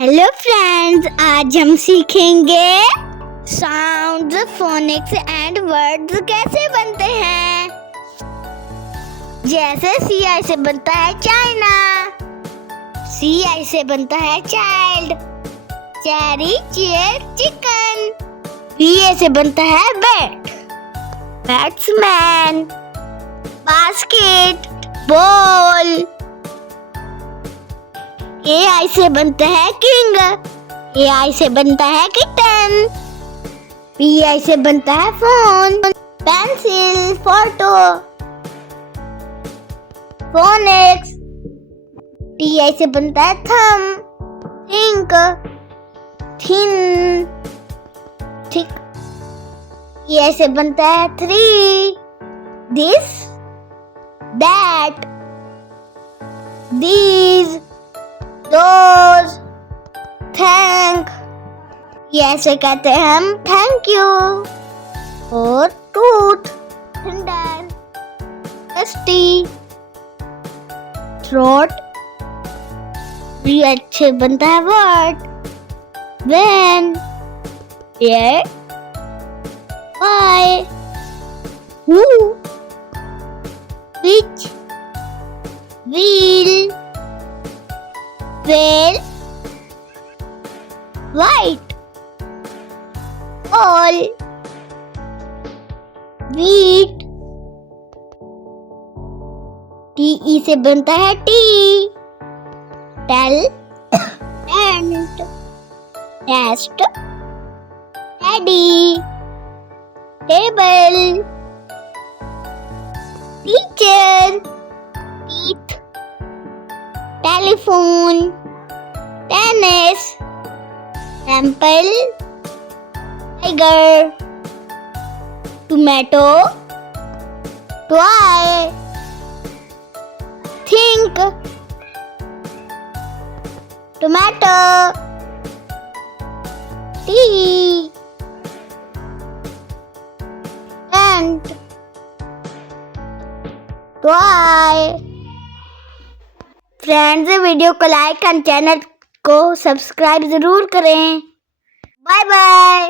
Hello friends, आज हम सीखेंगे साउंड्स, फोनिक्स एंड वर्ड्स कैसे बनते हैं। जैसे CI से बनता है चाइना, CI से बनता है child, cherry, chair, chicken. BA से बनता है bat, batsman, basket, ball. AI से बनता है किंग, AI से बनता है किटन, PI से बनता है phone, pencil, photo, phoenix. TI से बनता है थम, थिंक, थिन, थिक। EI से बनता है three, this, that, these, those, thank। ये ऐसे कहते हैं हम थैंक यू। और टूथ, थंडर, टेस्टी, थ्रोट। ये अच्छे बनता है word, when, where, why, who, which, wheel, well, white, all, wheat। TE से बनता है tea, tell, tent, test, teddy, table, teacher, teeth, telephone, tennis, temple, tiger, tomato, toy, think, tomato, tea, tent, toy। Friends, video को like और channel को subscribe जरूर करें। Bye bye.